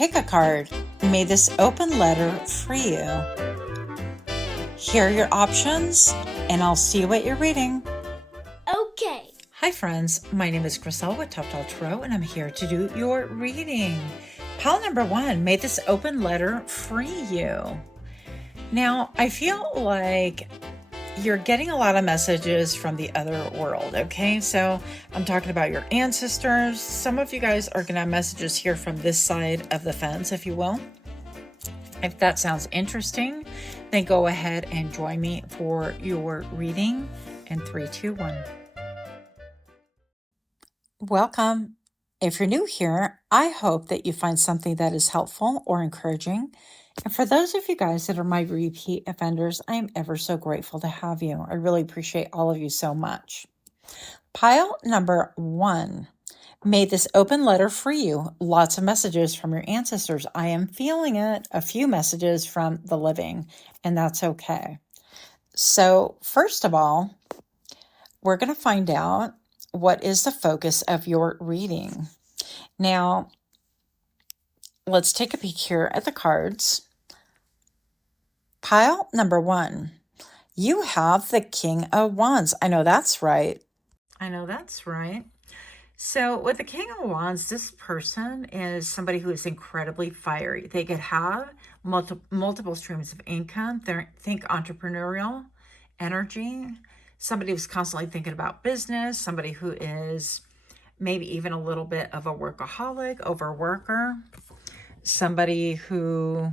Pickacard. May this open letter free you. Here are your options, and I'll see what you're reading. Okay. Hi friends, my name is Griselle with Toughdolltarot, and I'm here to do your reading. Pile number 1, may this open letter free you. Now, I feel like you're getting a lot of messages from the other world, okay? So I'm talking about your ancestors. Some of you guys are going to have messages here from this side of the fence, if you will. If that sounds interesting, then go ahead and join me for your reading in 3, 2, 1. Welcome. If you're new here, I hope that you find something that is helpful or encouraging. And for those of you guys that are my repeat offenders, I am ever so grateful to have you. I really appreciate all of you so much. Pile number 1. May this open letter free you. Lots of messages from your ancestors. I am feeling it. A few messages from the living, and that's okay. So first of all, we're going to find out what is the focus of your reading. Now, let's take a peek here at the cards. Pile number 1. You have the King of Wands. I know that's right. So with the King of Wands, this person is somebody who is incredibly fiery. They could have multiple streams of income. Think entrepreneurial energy. Somebody who's constantly thinking about business. Somebody who is maybe even a little bit of a workaholic, overworker. Somebody who,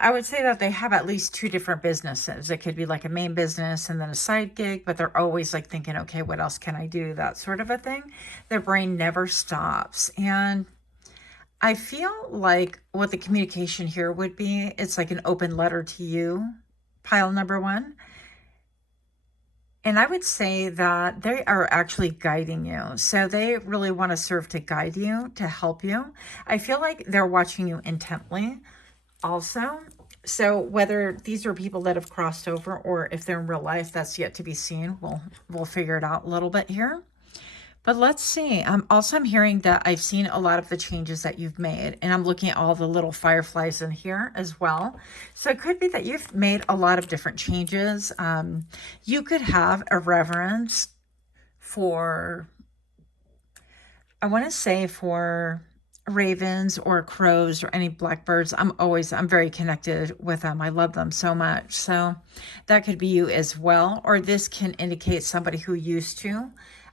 I would say that they have at least 2 different businesses. It could be like a main business and then a side gig, but they're always like thinking, okay, what else can I do? That sort of a thing. Their brain never stops. And I feel like what the communication here would be, it's like an open letter to you, pile number 1. And I would say that they are actually guiding you. So they really want to serve to guide you, to help you. I feel like they're watching you intently also. So whether these are people that have crossed over or if they're in real life, that's yet to be seen. We'll figure it out a little bit here. But let's see. I'm hearing that I've seen a lot of the changes that you've made, and I'm looking at all the little fireflies in here as well. So it could be that you've made a lot of different changes. You could have a reverence for, I want to say, for ravens or crows or any blackbirds. I'm very connected with them. I love them so much. So that could be you as well. Or this can indicate somebody who used to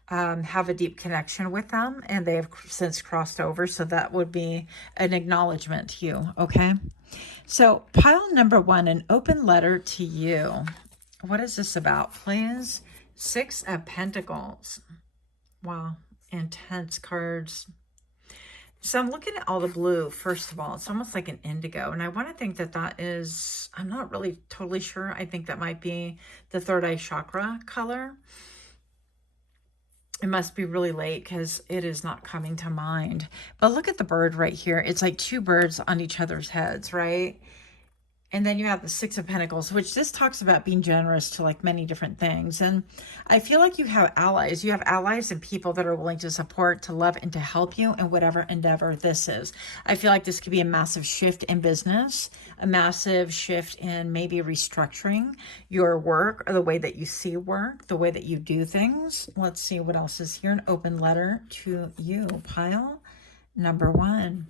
have a deep connection with them and they have since crossed over. So that would be an acknowledgement to you. Okay. So pile number 1, an open letter to you. What is this about, please? 6 of Pentacles. Wow. Intense cards. So I'm looking at all the blue, first of all. It's almost like an indigo. And I want to think that that is, I'm not really totally sure. I think that might be the third eye chakra color. It must be really late because it is not coming to mind. But look at the bird right here. It's like 2 birds on each other's heads, right? And then you have the 6 of Pentacles, which this talks about being generous to like many different things. And I feel like you have allies. You have allies and people that are willing to support, to love, and to help you in whatever endeavor this is. I feel like this could be a massive shift in business, a massive shift in maybe restructuring your work or the way that you see work, the way that you do things. Let's see what else is here. An open letter to you, pile number 1.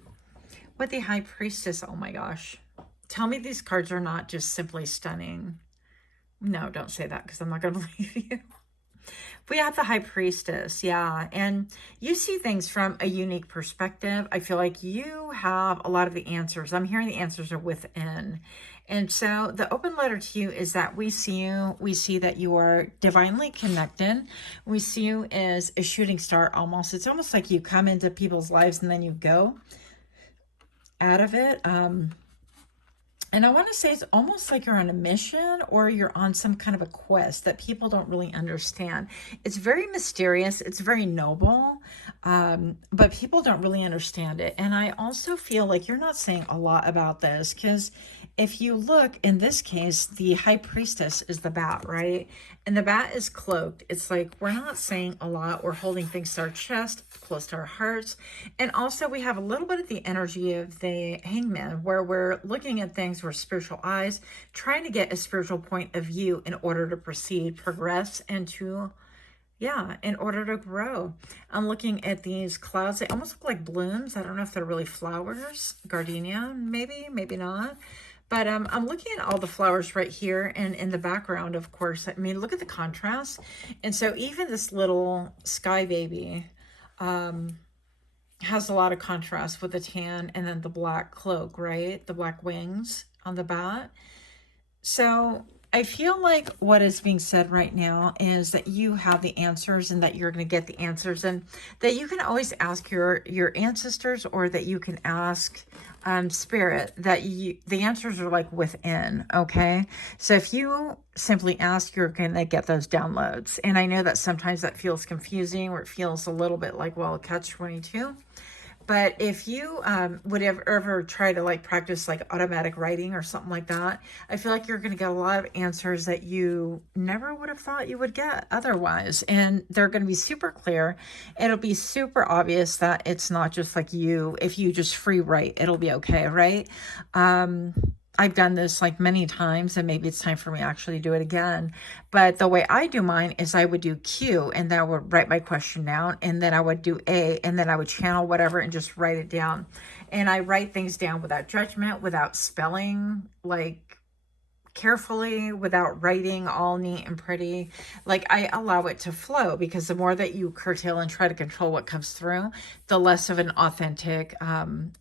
With the High Priestess, oh my gosh. Tell me these cards are not just simply stunning. No, don't say that because I'm not going to believe you. We have the High Priestess, yeah. And you see things from a unique perspective. I feel like you have a lot of the answers. I'm hearing the answers are within. And so the open letter to you is that we see you. We see that you are divinely connected. We see you as a shooting star almost. It's almost like you come into people's lives and then you go out of it. And I want to say it's almost like you're on a mission or you're on some kind of a quest that people don't really understand. It's very mysterious. It's very noble, but people don't really understand it. And I also feel like you're not saying a lot about this because if you look, in this case, the high priestess is the bat, right? And the bat is cloaked. It's like we're not saying a lot. We're holding things to our chest, close to our hearts. And also we have a little bit of the energy of the hangman, where we're looking at things with spiritual eyes, trying to get a spiritual point of view in order to proceed, progress, and to, yeah, in order to grow. I'm looking at these clouds. They almost look like blooms. I don't know if they're really flowers. Gardenia, maybe, maybe not. But I'm looking at all the flowers right here, and in the background, of course, I mean, look at the contrast. And so even this little sky baby has a lot of contrast with the tan and then the black cloak, right? The black wings on the bat. So I feel like what is being said right now is that you have the answers and that you're going to get the answers, and that you can always ask your ancestors, or that you can ask spirit, that the answers are like within. Okay. So if you simply ask, you're going to get those downloads. And I know that sometimes that feels confusing, or it feels a little bit like, well, catch-22. But if you would ever try to like practice like automatic writing or something like that, I feel like you're going to get a lot of answers that you never would have thought you would get otherwise. And they're going to be super clear. It'll be super obvious that it's not just like you. If you just free write, it'll be okay, right? I've done this like many times, and maybe it's time for me to actually do it again. But the way I do mine is I would do Q, and then I would write my question down, and then I would do A, and then I would channel whatever and just write it down. And I write things down without judgment, without spelling, like carefully, without writing all neat and pretty. Like I allow it to flow, because the more that you curtail and try to control what comes through, the less of an authentic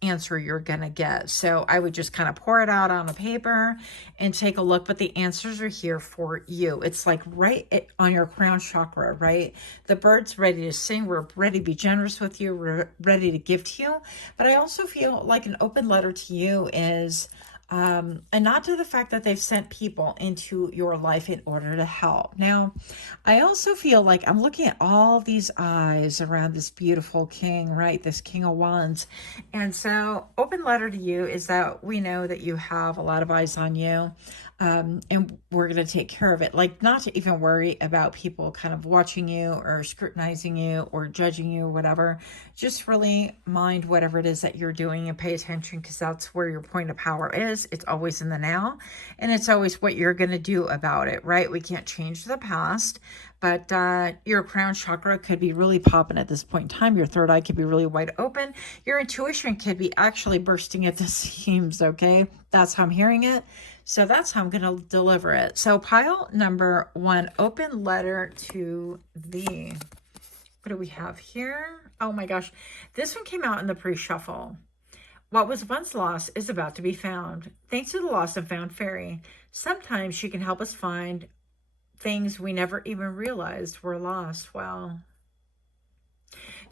answer you're gonna get. So I would just kind of pour it out on a paper and take a look, but the answers are here for you. It's like right on your crown chakra, right? The bird's ready to sing. We're ready to be generous with you. We're ready to give to you. But I also feel like an open letter to you is and not to the fact that they've sent people into your life in order to help. Now, I also feel like I'm looking at all these eyes around this beautiful king, right? This King of Wands. And so open letter to you is that we know that you have a lot of eyes on you. And we're going to take care of it. Like, not to even worry about people kind of watching you or scrutinizing you or judging you or whatever. Just really mind whatever it is that you're doing and pay attention, because that's where your point of power is. It's always in the now, and it's always what you're going to do about it, right? We can't change the past, but your crown chakra could be really popping at this point in time. Your third eye could be really wide open. Your intuition could be actually bursting at the seams, okay? That's how I'm hearing it. So that's how I'm going to deliver it. So pile number 1, open letter to thee. What do we have here? Oh my gosh. This one came out in the pre-shuffle. What was once lost is about to be found. Thanks to the lost and found fairy, sometimes she can help us find things we never even realized were lost. Wow.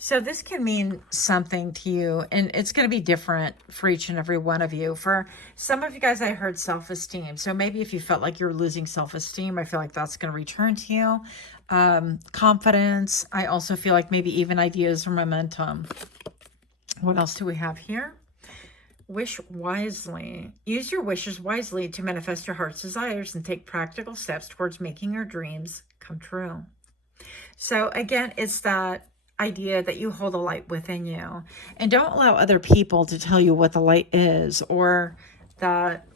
So this can mean something to you, and it's going to be different for each and every one of you. For some of you guys, I heard self-esteem. So maybe if you felt like you're losing self-esteem, I feel like that's going to return to you. Confidence. I also feel like maybe even ideas or momentum. What else do we have here? Wish wisely. Use your wishes wisely to manifest your heart's desires and take practical steps towards making your dreams come true. So again, it's that idea that you hold a light within you, and don't allow other people to tell you what the light is, or that,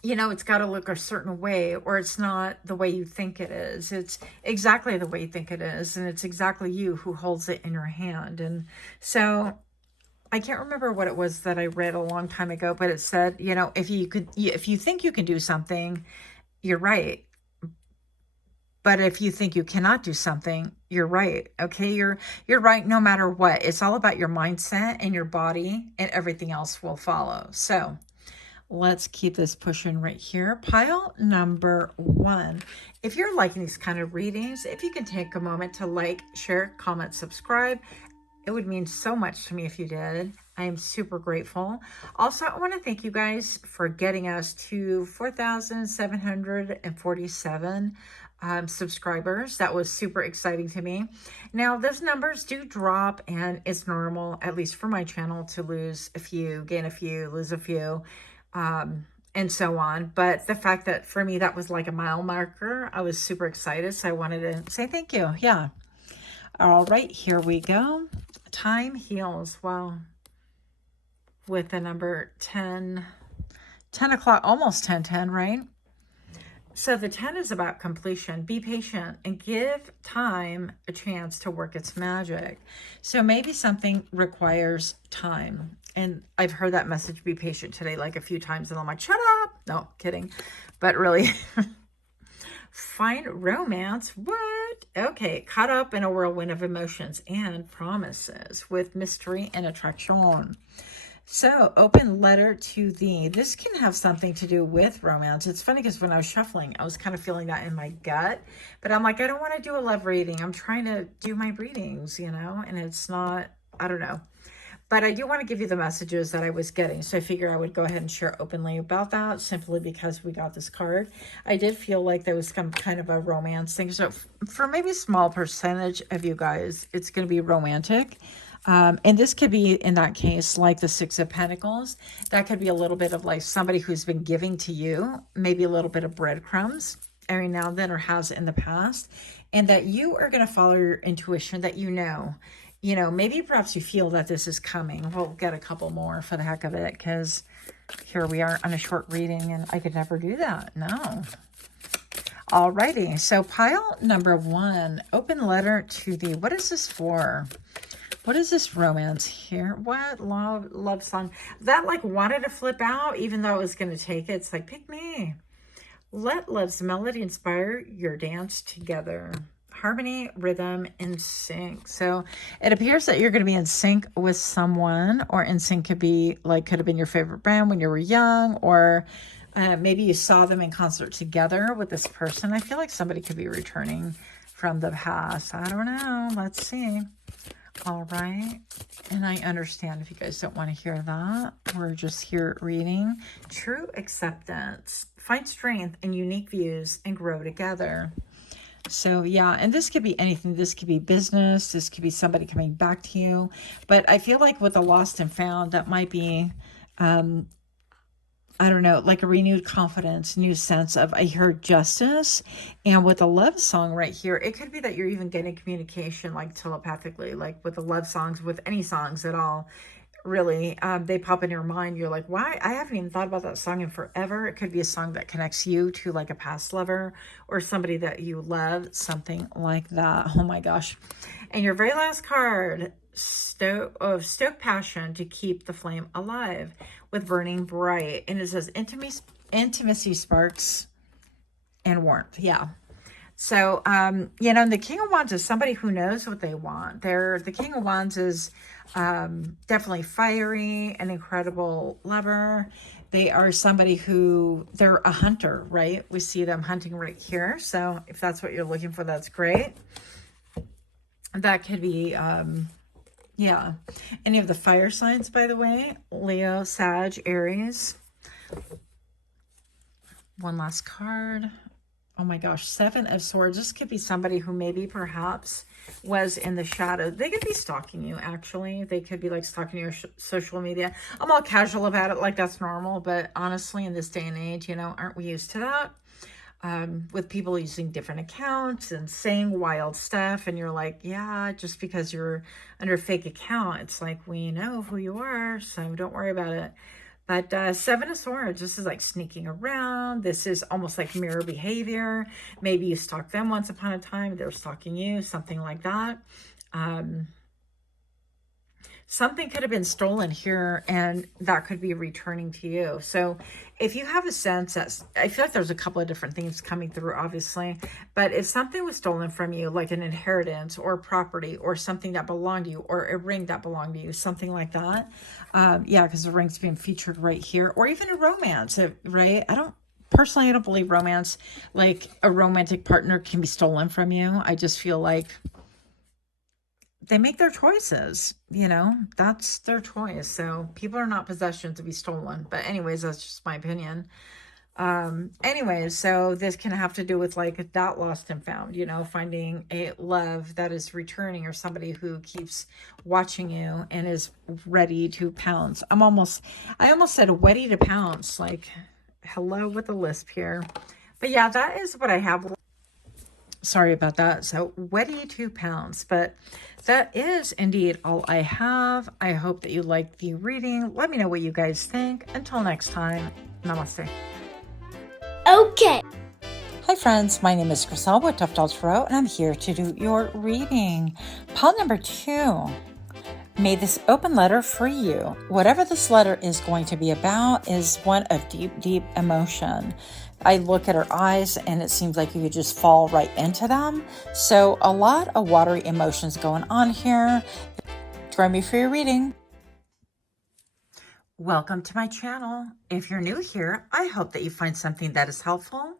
you know, it's got to look a certain way, or it's not the way you think it is. It's exactly the way you think it is, and it's exactly you who holds it in your hand. And so I can't remember what it was that I read a long time ago, but it said, you know, if you think you can do something, you're right. But if you think you cannot do something, you're right. Okay, you're right no matter what. It's all about your mindset and your body, and everything else will follow. So let's keep this pushing right here. Pile number 1. If you're liking these kind of readings, if you can take a moment to like, share, comment, subscribe, it would mean so much to me if you did. I am super grateful. Also, I want to thank you guys for getting us to 4,747 subscribers. That was super exciting to me. Now, those numbers do drop, and it's normal, at least for my channel, to lose a few, gain a few, lose a few. and so on. But the fact that for me, that was like a mile marker, I was super excited. So I wanted to say thank you. Yeah. All right, here we go. Time heals. Well, with the number 10, 10 o'clock, almost 10:10, right? So the 10 is about completion. Be patient and give time a chance to work its magic. So maybe something requires time. And I've heard that message, be patient, today like a few times. And I'm like, shut up. No, kidding. But really, find romance. What? Okay. Caught up in a whirlwind of emotions and promises with mystery and attraction. So, open letter to thee. This can have something to do with romance. It's funny because when I was shuffling, I was kind of feeling that in my gut. But I'm like, I don't want to do a love reading. I'm trying to do my readings, and it's not, I don't know. But I do want to give you the messages that I was getting. So I figure I would go ahead and share openly about that simply because we got this card. I did feel like there was some kind of a romance thing. So for maybe a small percentage of you guys, it's going to be romantic. And this could be, in that case, like the Six of Pentacles. That could be a little bit of like somebody who's been giving to you, maybe a little bit of breadcrumbs every now and then, or has in the past. And that you are going to follow your intuition, that maybe perhaps you feel that this is coming. We'll get a couple more for the heck of it, because here we are on a short reading, and I could never do that. No. Alrighty. So pile number 1, open letter to thee. What is this for? What is this romance here? What? Love song. That like wanted to flip out, even though it was going to take it. It's like, pick me. Let love's melody inspire your dance together. Harmony, rhythm, and sync. So it appears that you're going to be in sync with someone, or in sync could have been your favorite band when you were young, or maybe you saw them in concert together with this person. I feel like somebody could be returning from the past. I don't know. Let's see. All right. And I understand if you guys don't want to hear that. We're just here reading. True acceptance. Find strength in unique views and grow together. So yeah, and this could be anything. This could be business. This could be somebody coming back to you. But I feel like with the lost and found, that might be, I don't know, like a renewed confidence, new sense of, I heard justice. And with a love song right here, it could be that you're even getting communication like telepathically, like with the love songs, with any songs at all. Really, they pop in your mind. You're like, why? I haven't even thought about that song in forever. It could be a song that connects you to like a past lover or somebody that you love, something like that. Oh my gosh. And your very last card, stoke passion to keep the flame alive with burning bright. And it says intimacy sparks and warmth. Yeah. So, the King of Wands is somebody who knows what they want. The King of Wands is definitely fiery, an incredible lover. They are somebody they're a hunter, right? We see them hunting right here. So if that's what you're looking for, that's great. That could be, any of the fire signs, by the way. Leo, Sag, Aries. One last card. Oh my gosh, 7 of Swords. This could be somebody who maybe perhaps was in the shadow. They could be stalking you, actually. They could be like stalking your social media. I'm all casual about it, like that's normal. But honestly, in this day and age, aren't we used to that? With people using different accounts and saying wild stuff. And you're like, yeah, just because you're under a fake account, it's like, we know who you are, so don't worry about it. But 7 of Swords, this is like sneaking around. This is almost like mirror behavior. Maybe you stalked them once upon a time. They're stalking you, something like that. Something could have been stolen here, and that could be returning to you. So if you have a sense that, I feel like there's a couple of different things coming through, obviously, but if something was stolen from you, like an inheritance or property or something that belonged to you, or a ring that belonged to you, something like that. Because the ring's being featured right here, or even a romance, right? I don't believe romance, like a romantic partner can be stolen from you. I just feel like they make their choices, that's their choice. So people are not possessions to be stolen. But anyways, that's just my opinion. Anyways, so this can have to do with like that lost and found, you know, finding a love that is returning or somebody who keeps watching you and is ready to pounce. I almost said ready to pounce, like hello with a lisp here. But yeah, that is what I have. Sorry about that. So ready to pounce, but that is indeed all I have. I hope that you liked the reading. Let me know what you guys think. Until next time, namaste. Okay. Hi friends, my name is Chriselle with Toughdolltarot, and I'm here to do your reading. Pile number 2. May this open letter free you. Whatever this letter is going to be about is one of deep, deep emotion. I look at her eyes and it seems like you could just fall right into them. So a lot of watery emotions going on here. Join me for your reading. Welcome to my channel. If you're new here, I hope that you find something that is helpful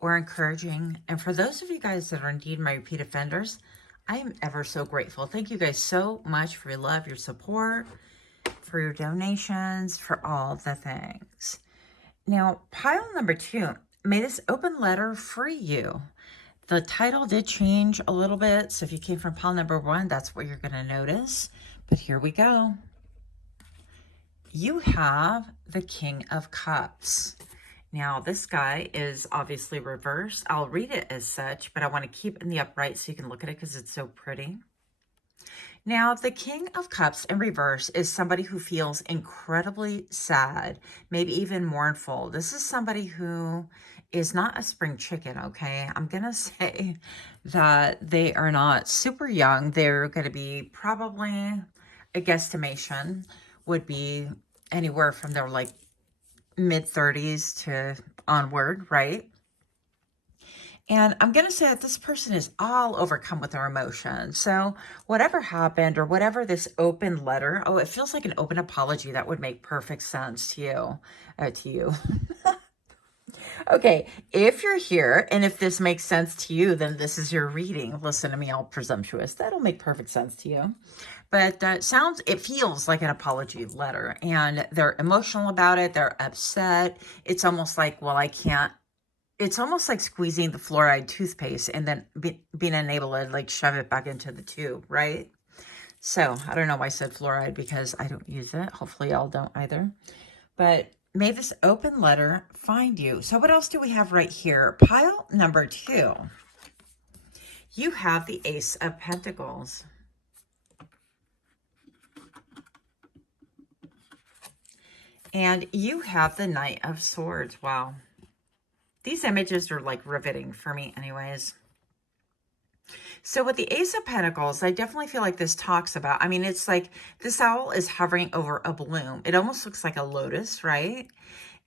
or encouraging. And for those of you guys that are indeed my repeat offenders, I am ever so grateful. Thank you guys so much for your love, your support, for your donations, for all the things. Now, pile number 2, may this open letter free you. The title did change a little bit. So if you came from pile number 1, that's what you're going to notice. But here we go. You have the King of Cups. Now, this guy is obviously reversed. I'll read it as such, but I want to keep it in the upright so you can look at it because it's so pretty. Now, the King of Cups in reverse is somebody who feels incredibly sad, maybe even mournful. This is somebody who is not a spring chicken, okay? I'm going to say that they are not super young. They're going to be probably, a guesstimation would be anywhere from their like mid-30s to onward, right? And I'm going to say that this person is all overcome with their emotions. So whatever happened or whatever this open letter, oh, it feels like an open apology. That would make perfect sense to you. Okay, if you're here and if this makes sense to you, then this is your reading. Listen to me, all presumptuous. That'll make perfect sense to you. But it feels like an apology letter, and they're emotional about it. They're upset. It's almost like, well, I can't. It's almost like squeezing the fluoride toothpaste and then being unable to like shove it back into the tube, right? So I don't know why I said fluoride because I don't use it. Hopefully y'all don't either. But may this open letter find you. So what else do we have right here? Pile number 2. You have the Ace of Pentacles. And you have the Knight of Swords. Wow. These images are like riveting for me anyways. So with the Ace of Pentacles, I definitely feel like this talks about, I mean, it's like this owl is hovering over a bloom. It almost looks like a lotus, right?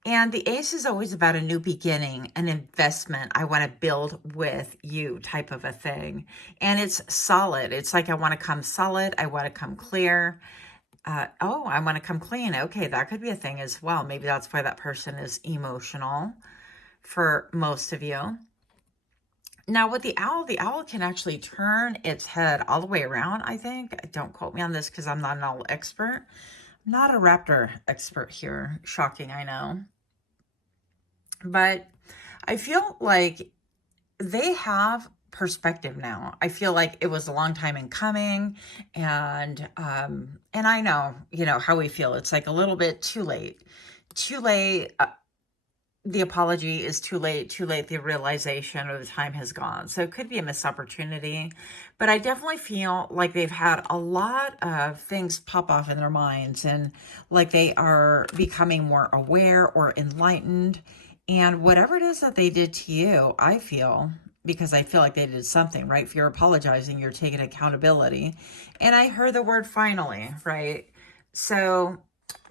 And the ace is always about a new beginning, an investment. I want to build with you type of a thing. And it's solid. It's like, I want to come solid. I want to come clear. I want to come clean. Okay, that could be a thing as well. Maybe that's why that person is emotional for most of you. Now with the owl can actually turn its head all the way around, I think. Don't quote me on this because I'm not an owl expert. I'm not a raptor expert here. Shocking, I know. But I feel like they have perspective now. I feel like it was a long time in coming, and I know, you know, how we feel. It's like a little bit too late. Too late. The apology is too late, the realization or the time has gone. So it could be a missed opportunity, but I definitely feel like they've had a lot of things pop off in their minds and like they are becoming more aware or enlightened. And whatever it is that they did to you, I feel, because I feel like they did something, right? If you're apologizing, you're taking accountability. And I heard the word finally, right? So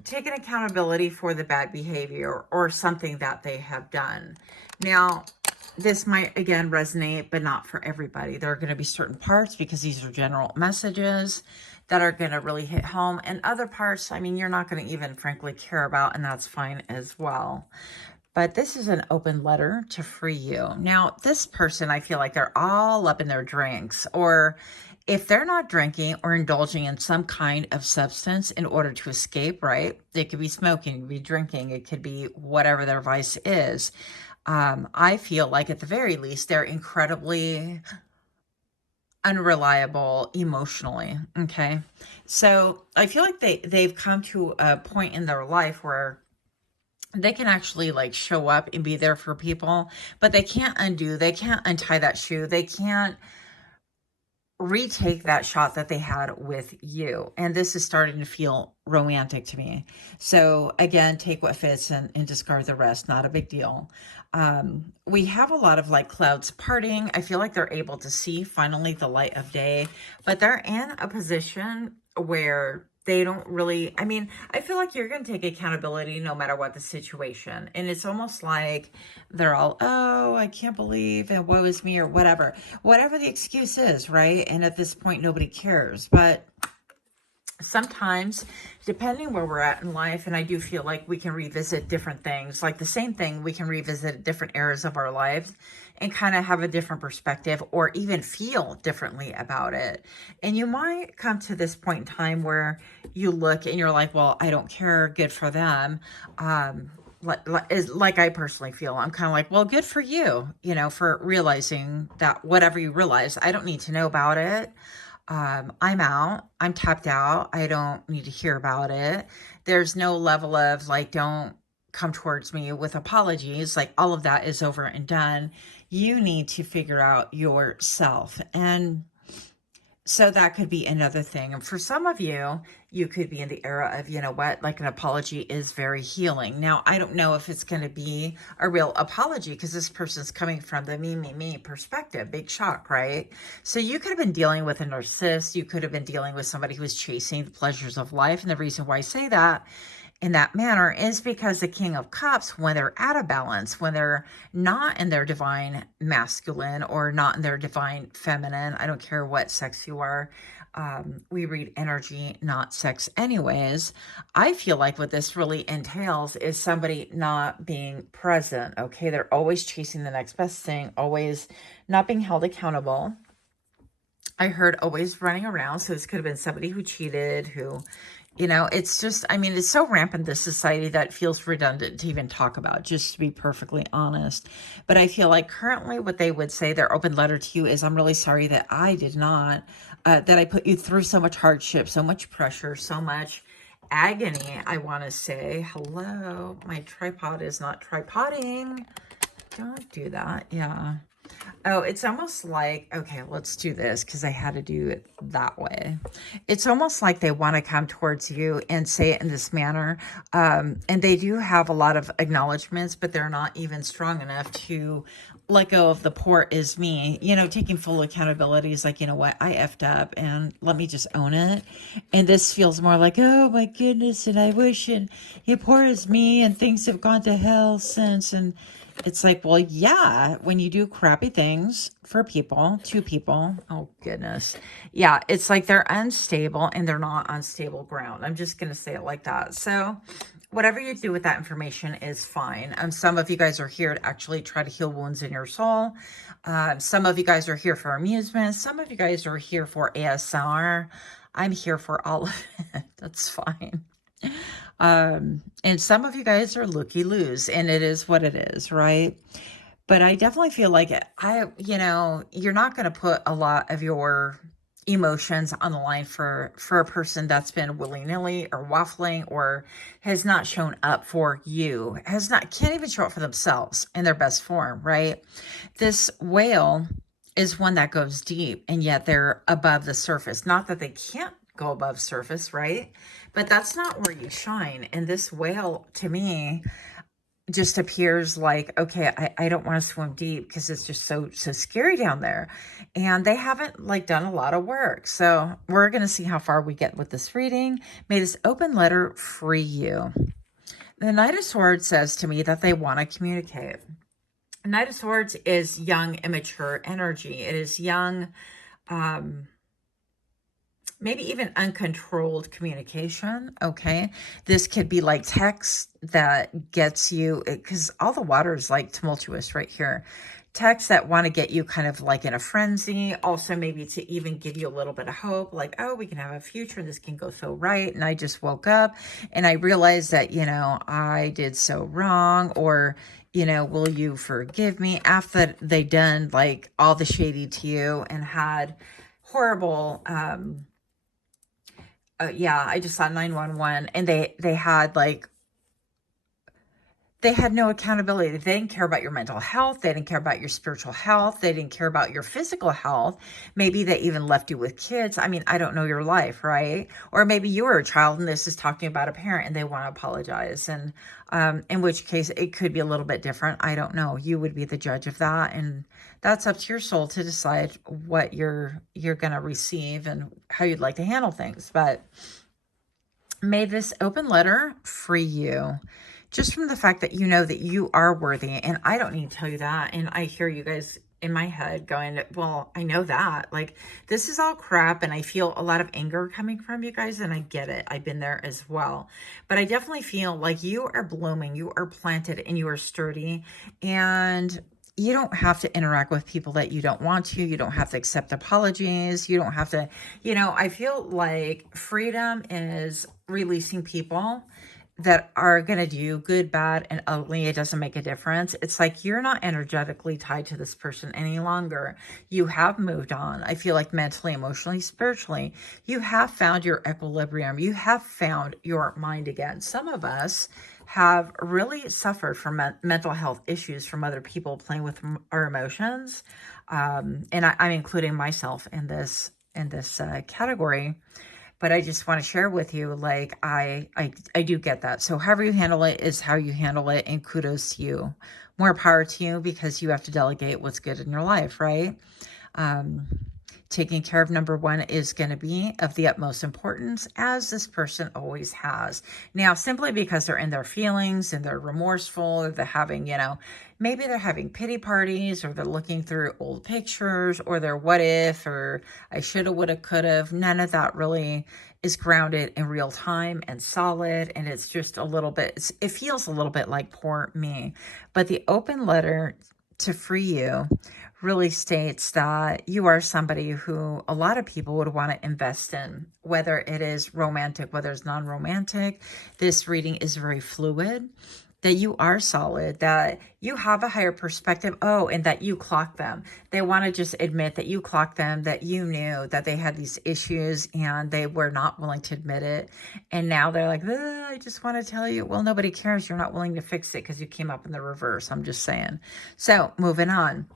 taking accountability for the bad behavior or something that they have done. Now, this might, again, resonate, but not for everybody. There are going to be certain parts, because these are general messages, that are going to really hit home. And other parts, I mean, you're not going to even, frankly, care about, and that's fine as well. But this is an open letter to free you. Now, this person, I feel like they're all up in their drinks, or if they're not drinking or indulging in some kind of substance in order to escape, right? It could be smoking, it could be drinking, it could be whatever their vice is. I feel like at the very least, they're incredibly unreliable emotionally. Okay. So I feel like they've come to a point in their life where they can actually like show up and be there for people, but they can't untie that shoe. They can't retake that shot that they had with you. And this is starting to feel romantic to me. So again, take what fits and discard the rest. Not a big deal. We have a lot of like clouds parting. I feel like they're able to see finally the light of day, but they're in a position where they don't really, I mean, I feel like you're going to take accountability no matter what the situation. And it's almost like they're all, oh, I can't believe, and woe is me, or whatever the excuse is, right? And at this point, nobody cares. But sometimes, depending where we're at in life, and I do feel like we can revisit different things, like the same thing, we can revisit different eras of our lives and kind of have a different perspective or even feel differently about it. And you might come to this point in time where you look and you're like, well, I don't care, good for them. Like I personally feel, I'm kind of like, well, good for you, for realizing that whatever you realize, I don't need to know about it. I'm out. I'm tapped out. I don't need to hear about it. There's no level of like, don't come towards me with apologies. Like all of that is over and done. You need to figure out yourself. And so that could be another thing. And for some of you, you could be in the era of, you know what, like an apology is very healing. Now, I don't know if it's going to be a real apology because this person's coming from the me perspective. Big shock, right? So you could have been dealing with a narcissist. You could have been dealing with somebody who was chasing the pleasures of life. And the reason why I say that in that manner is because the King of Cups, when they're out of balance, when they're not in their divine masculine or not in their divine feminine, I don't care what sex you are, we read energy, not sex anyways. I feel like what this really entails is somebody not being present, okay? They're always chasing the next best thing, always not being held accountable. I heard always running around, so this could have been somebody who cheated, who... it's just, I mean, it's so rampant, this society, that it feels redundant to even talk about, just to be perfectly honest. But I feel like currently what they would say, their open letter to you is, I'm really sorry that I did not, that I put you through so much hardship, so much pressure, so much agony. I want to say, hello, my tripod is not tripoding. Don't do that. Yeah. Oh, it's almost like, okay, let's do this because I had to do it that way. It's almost like they want to come towards you and say it in this manner. And they do have a lot of acknowledgments, but they're not even strong enough to let go of the poor is me, taking full accountability is like, you know what, I effed up and let me just own it. And this feels more like, oh my goodness, and I wish, and poor is me, and things have gone to hell since. And it's like, well, yeah, when you do crappy things for people, to people, oh goodness. Yeah, it's like they're unstable and they're not on stable ground. I'm just going to say it like that. So whatever you do with that information is fine. Some of you guys are here to actually try to heal wounds in your soul. Some of you guys are here for amusement. Some of you guys are here for ASMR. I'm here for all of it. That's fine. And some of you guys are looky-loos, and it is what it is, right? But I definitely feel like you're not going to put a lot of your emotions on the line for a person that's been willy-nilly or waffling or has not shown up for you, can't even show up for themselves in their best form, right? This whale is one that goes deep, and yet they're above the surface. Not that they can't go above surface, right? But that's not where you shine. And this whale, to me, just appears like, okay, I don't want to swim deep because it's just so scary down there. And they haven't like done a lot of work. So we're going to see how far we get with this reading. May this open letter free you. The Knight of Swords says to me that they want to communicate. Knight of Swords is young, immature energy. It is young, maybe even uncontrolled communication, okay? This could be like text that gets you, because all the water is like tumultuous right here. texts that want to get you kind of like in a frenzy. Also, maybe to even give you a little bit of hope, like, oh, we can have a future. This can go so right. And I just woke up and I realized that, I did so wrong, or, will you forgive me after they done like all the shady to you and had horrible, yeah, I just saw 911 and they had like, they had no accountability. They didn't care about your mental health. They didn't care about your spiritual health. They didn't care about your physical health. Maybe they even left you with kids. I mean, I don't know your life, right? Or maybe you were a child and this is talking about a parent and they want to apologize. And in which case it could be a little bit different. I don't know. You would be the judge of that. And that's up to your soul to decide what you're going to receive and how you'd like to handle things. But may this open letter free you. Just from the fact that you know that you are worthy. And I don't need to tell you that. And I hear you guys in my head going, well, I know that. Like, this is all crap. And I feel a lot of anger coming from you guys. And I get it. I've been there as well. But I definitely feel like you are blooming. You are planted and you are sturdy. And you don't have to interact with people that you don't want to. You don't have to accept apologies. You don't have to, I feel like freedom is releasing people that are going to do good, bad, and ugly. It doesn't make a difference. It's like you're not energetically tied to this person any longer. You have moved on. I feel like mentally, emotionally, spiritually, you have found your equilibrium. You have found your mind again. Some of us have really suffered from mental health issues from other people playing with our emotions. And I'm including myself in this category. But I just want to share with you, like, I do get that. So however you handle it is how you handle it. And kudos to you. More power to you, because you have to delegate what's good in your life, right? Taking care of number one is going to be of the utmost importance, as this person always has. Now, simply because they're in their feelings and they're remorseful, or they're having, maybe they're having pity parties, or they're looking through old pictures, or they're what if, or I shoulda, woulda, coulda. None of that really is grounded in real time and solid. And it's just a little bit, it feels a little bit like poor me. But the open letter to free you really states that you are somebody who a lot of people would want to invest in, whether it is romantic, whether it's non-romantic. This reading is very fluid, that you are solid, that you have a higher perspective. Oh, and that you clock them. They want to just admit that you clocked them, that you knew that they had these issues and they were not willing to admit it. And now they're like, I just want to tell you. Well, nobody cares. You're not willing to fix it because you came up in the reverse. I'm just saying. So moving on.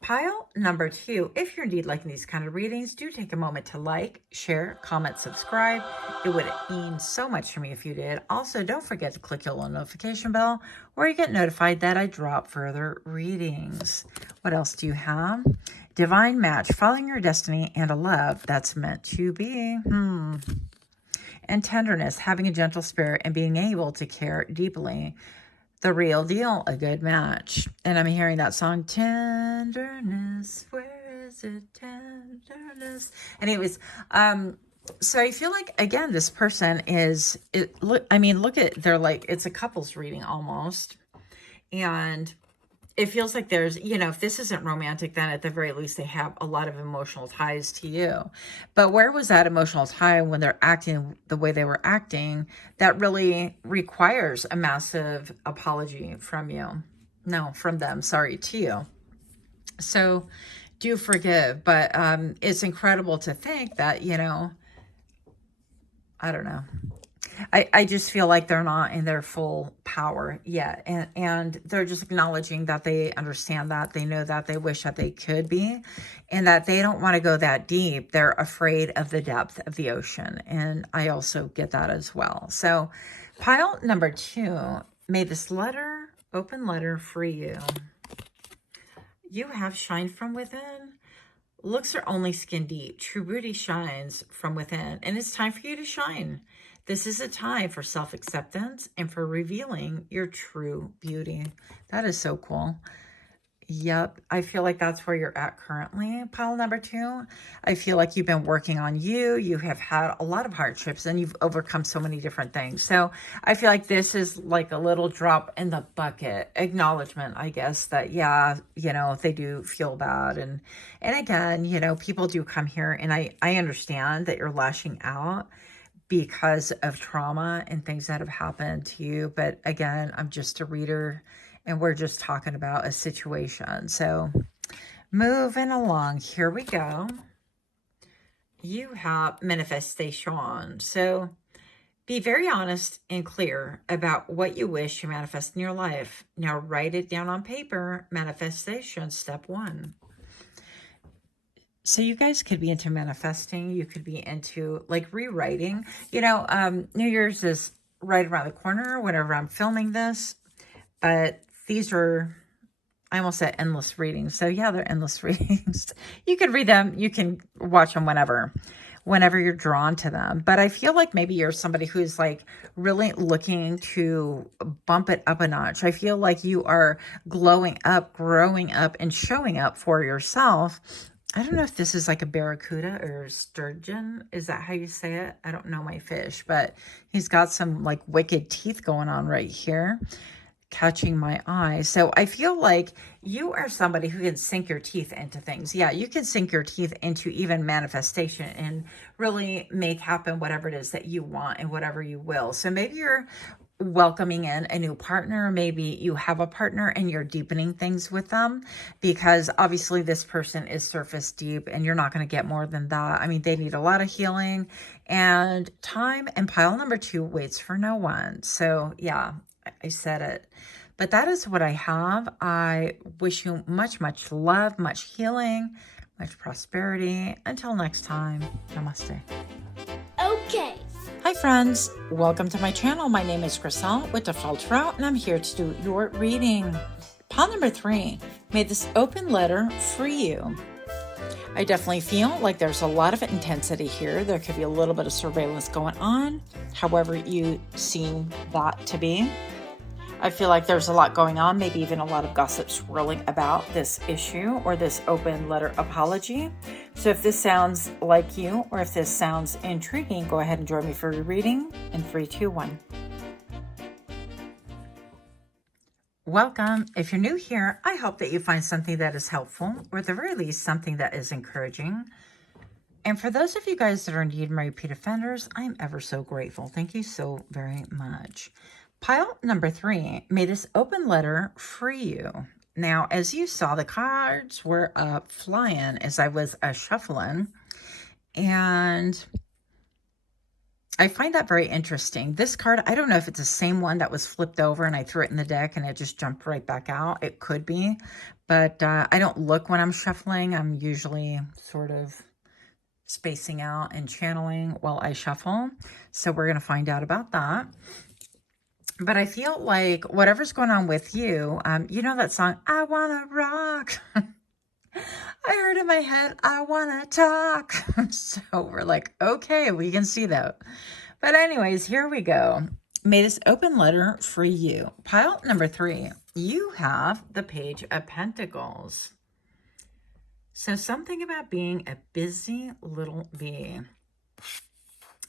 Pile number 2, if you're indeed liking these kind of readings, do take a moment to like, share, comment, subscribe. It would mean so much to me if you did. Also, don't forget to click your little notification bell where you get notified that I drop further readings. What else do you have? Divine match, following your destiny, and a love that's meant to be. And tenderness, having a gentle spirit and being able to care deeply. The real deal, a good match. And I'm hearing that song, tenderness, where is it, tenderness? Anyways, so I feel like, again, this person is, look at, they're like, it's a couples reading almost. And it feels like there's, if this isn't romantic, then at the very least they have a lot of emotional ties to you. But where was that emotional tie when they're acting the way they were acting that really requires a massive apology from you? No, from them, sorry, to you. So do forgive. But it's incredible to think that, I don't know. I just feel like they're not in their full power yet. And they're just acknowledging that they understand that. They know that. They wish that they could be. And that they don't want to go that deep. They're afraid of the depth of the ocean. And I also get that as well. So pile number 2, may this open letter, free you. You have shine from within. Looks are only skin deep. True beauty shines from within. And it's time for you to shine. This is a time for self-acceptance and for revealing your true beauty. That is so cool. Yep. I feel like that's where you're at currently, pile number 2. I feel like you've been working on you. You have had a lot of hardships and you've overcome so many different things. So I feel like this is like a little drop in the bucket acknowledgement, I guess, that, yeah, they do feel bad. And again, people do come here, and I understand that you're lashing out because of trauma and things that have happened to you. But again, I'm just a reader and we're just talking about a situation. So moving along, here we go. You have manifestation. So be very honest and clear about what you wish to manifest in your life. Now write it down on paper. Manifestation, step 1. So you guys could be into manifesting. You could be into like rewriting. New Year's is right around the corner whenever I'm filming this. But these are, I almost said endless readings. So yeah, they're endless readings. You could read them. You can watch them whenever you're drawn to them. But I feel like maybe you're somebody who's like really looking to bump it up a notch. I feel like you are glowing up, growing up, and showing up for yourself. I don't know if this is like a barracuda or sturgeon. Is that how you say it? I don't know my fish, but he's got some like wicked teeth going on right here, catching my eye. So I feel like you are somebody who can sink your teeth into things. Yeah, you can sink your teeth into even manifestation and really make happen whatever it is that you want and whatever you will. So maybe you're welcoming in a new partner. Maybe you have a partner and you're deepening things with them, because obviously this person is surface deep and you're not going to get more than that. I mean, they need a lot of healing and time, and pile number 2 waits for no one. So yeah, I said it. But that is what I have. I wish you much, much love, much healing, much prosperity. Until next time, namaste. Okay. Hi friends, welcome to my channel. My name is Crystal with Toughdolltarot, and I'm here to do your reading. Pile number 3, may this open letter free you. I definitely feel like there's a lot of intensity here. There could be a little bit of surveillance going on, however you seem that to be. I feel like there's a lot going on, maybe even a lot of gossip swirling about this issue or this open letter apology. So if this sounds like you, or if this sounds intriguing, go ahead and join me for your reading in 3, 2, 1. Welcome. If you're new here, I hope that you find something that is helpful, or at the very least, something that is encouraging. And for those of you guys that are indeed my repeat offenders, I'm ever so grateful. Thank you so very much. Pile number 3, may this open letter free you. Now, as you saw, the cards were flying as I was shuffling, and I find that very interesting. This card, I don't know if it's the same one that was flipped over and I threw it in the deck and it just jumped right back out. It could be, but I don't look when I'm shuffling. I'm usually sort of spacing out and channeling while I shuffle. So we're going to find out about that. But I feel like whatever's going on with you, you know that song, I Wanna Rock? I heard in my head, I wanna talk. So we're like, okay, we can see that. But anyways, here we go. May this open letter free you. Pile number 3, you have the Page of Pentacles. So something about being a busy little bee.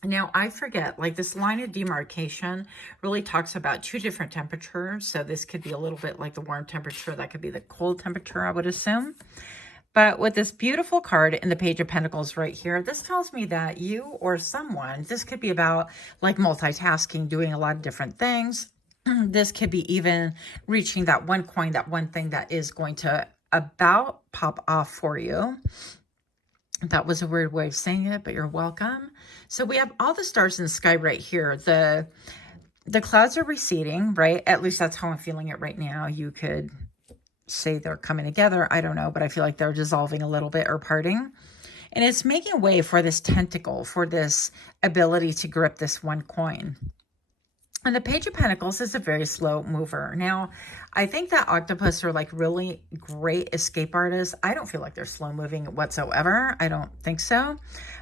Now, I forget, like this line of demarcation really talks about 2 different temperatures. So this could be a little bit like the warm temperature. That could be the cold temperature, I would assume. But with this beautiful card in the Page of Pentacles right here, this tells me that you or someone, this could be about like multitasking, doing a lot of different things. This could be even reaching that one coin, that one thing that is going to about pop off for you. That was a weird way of saying it, but you're welcome. So we have all the stars in the sky right here. The clouds are receding, right? At least that's how I'm feeling it right now. You could say they're coming together. I don't know, but I feel like they're dissolving a little bit or parting. And it's making way for this tentacle, for this ability to grip this one coin. And the Page of Pentacles is a very slow mover. Now, I think that octopus are like really great escape artists. I don't feel like they're slow moving whatsoever. I don't think so.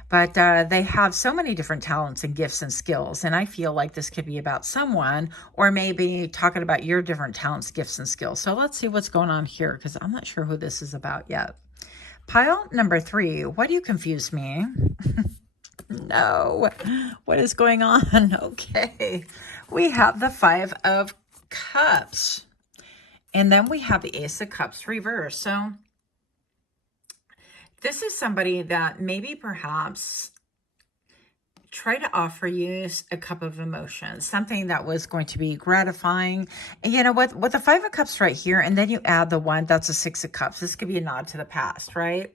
But they have so many different talents and gifts and skills. And I feel like this could be about someone, or maybe talking about your different talents, gifts, and skills. So let's see what's going on here, because I'm not sure who this is about yet. Pile number 3. Why do you confuse me? No. What is going on? Okay. We have the 5 of Cups. And then we have the Ace of Cups reversed. So this is somebody that maybe perhaps tried to offer you a cup of emotions, something that was going to be gratifying. And you know what? With the 5 of Cups right here, and then you add the 1, that's a 6 of Cups. This could be a nod to the past, right?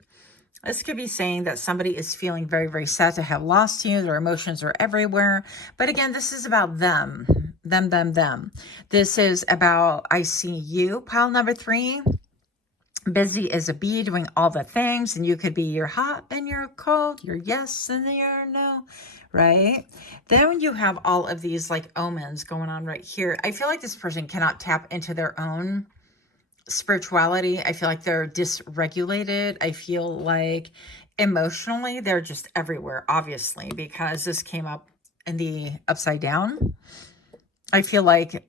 This could be saying that somebody is feeling very, very sad to have lost you. Their emotions are everywhere. But again, this is about them. Them. This is about, I see you, pile number 3. Busy as a bee doing all the things. And you could be your hot and your cold, your yes and your no, right? Then you have all of these like omens going on right here. I feel like this person cannot tap into their own spirituality. I feel like they're dysregulated. I feel like emotionally they're just everywhere, obviously, because this came up in the upside down. I feel like,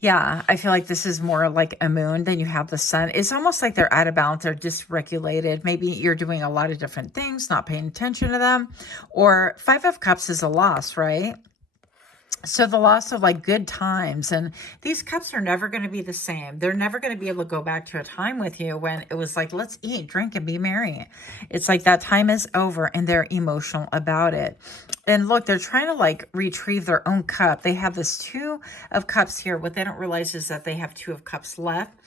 yeah, I feel like this is more like a moon than you have the sun. It's almost like they're out of balance. They're dysregulated. Maybe you're doing a lot of different things, not paying attention to them. Or 5 of Cups is a loss, right? So the loss of like good times, and these cups are never going to be the same. They're never going to be able to go back to a time with you when it was like, let's eat, drink, and be merry. It's like that time is over and they're emotional about it. And look, they're trying to like retrieve their own cup. They have this 2 of Cups here. What they don't realize is that they have 2 of Cups left.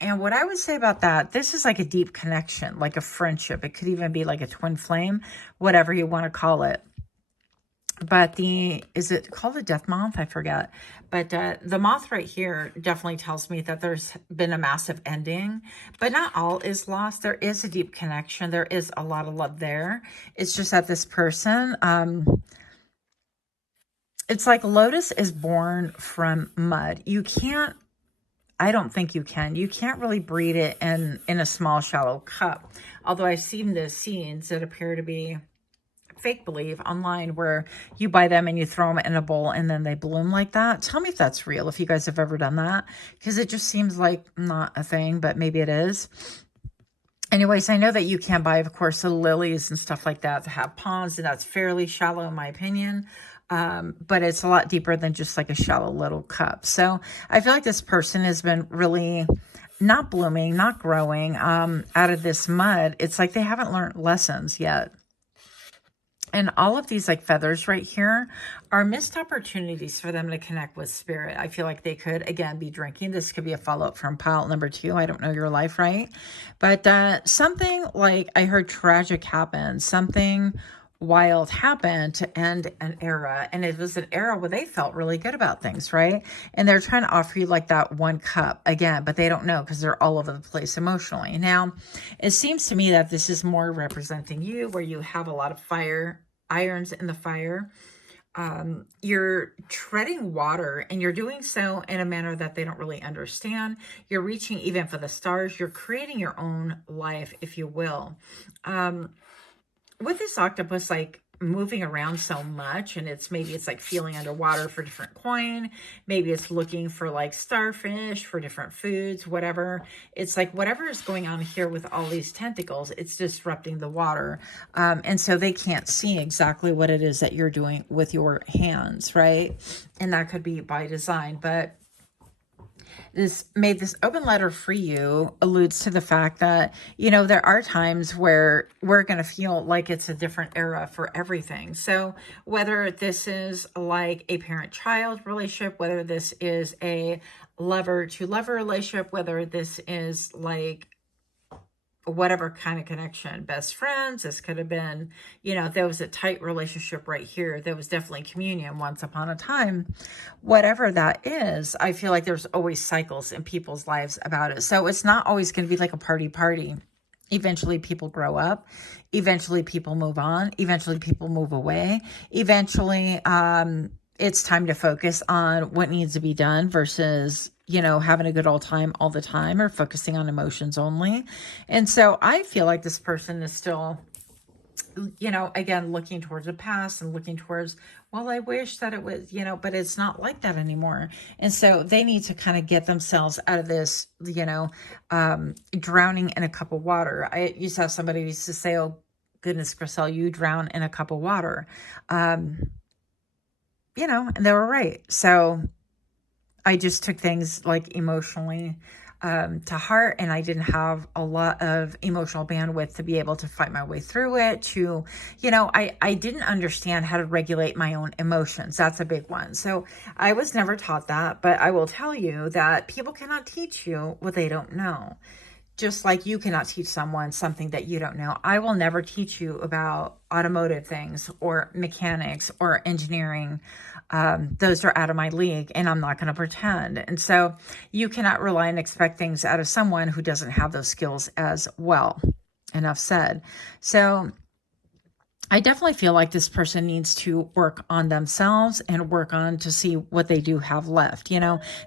And what I would say about that, this is like a deep connection, like a friendship. It could even be like a twin flame, whatever you want to call it. But is it called a death moth? I forget. But the moth right here definitely tells me that there's been a massive ending. But not all is lost. There is a deep connection. There is a lot of love there. It's just that this person, it's like lotus is born from mud. You can't, I don't think you can. You can't really breed it in a small, shallow cup. Although I've seen the seeds that appear to be fake believe online, where you buy them and you throw them in a bowl and then they bloom like that. Tell me if that's real, if you guys have ever done that, because it just seems like not a thing, but maybe it is. Anyways, I know that you can buy, of course, the lilies and stuff like that have ponds, and that's fairly shallow in my opinion. But it's a lot deeper than just like a shallow little cup. So I feel like this person has been really not blooming, not growing out of this mud. It's like they haven't learned lessons yet. And all of these like feathers right here are missed opportunities for them to connect with spirit. I feel like they could, again, be drinking. This could be a follow-up from pile number 2. I don't know your life, right? But something like I heard tragic happen. Something wild happened to end an era. And it was an era where they felt really good about things, right? And they're trying to offer you like that 1 cup again, but they don't know because they're all over the place emotionally. Now, it seems to me that this is more representing you, where you have a lot of irons in the fire. You're treading water, and you're doing so in a manner that they don't really understand. You're reaching even for the stars. You're creating your own life, if you will. With this octopus like moving around so much, and maybe it's like feeling underwater for different coin, maybe it's looking for like starfish for different foods, whatever. It's like whatever is going on here with all these tentacles, it's disrupting the water, and so they can't see exactly what it is that you're doing with your hands, right? And that could be by design. But this open letter for you alludes to the fact that, you know, there are times where we're going to feel like it's a different era for everything. So whether this is like a parent-child relationship, whether this is a lover-to-lover relationship, whether this is like whatever kind of connection, best friends, this could have been, you know, there was a tight relationship right here. There was definitely communion once upon a time. Whatever that is, I feel like there's always cycles in people's lives about it. So it's not always going to be like a party. Eventually people grow up. Eventually people move on. Eventually people move away. Eventually, it's time to focus on what needs to be done versus, having a good old time all the time or focusing on emotions only. And so I feel like this person is still, again, looking towards the past and looking towards, well, I wish that it was, but it's not like that anymore. And so they need to kind of get themselves out of this, drowning in a cup of water. I used to have somebody who used to say, oh, goodness, Griselle, you drown in a cup of water. And they were right. So I just took things like emotionally to heart, and I didn't have a lot of emotional bandwidth to be able to fight my way through it. I didn't understand how to regulate my own emotions. That's a big one. So I was never taught that, but I will tell you that people cannot teach you what they don't know. Just like you cannot teach someone something that you don't know. I will never teach you about automotive things or mechanics or engineering. Those are out of my league, and I'm not going to pretend. And so you cannot rely and expect things out of someone who doesn't have those skills as well. Enough said. So I definitely feel like this person needs to work on themselves and work on to see what they do have left.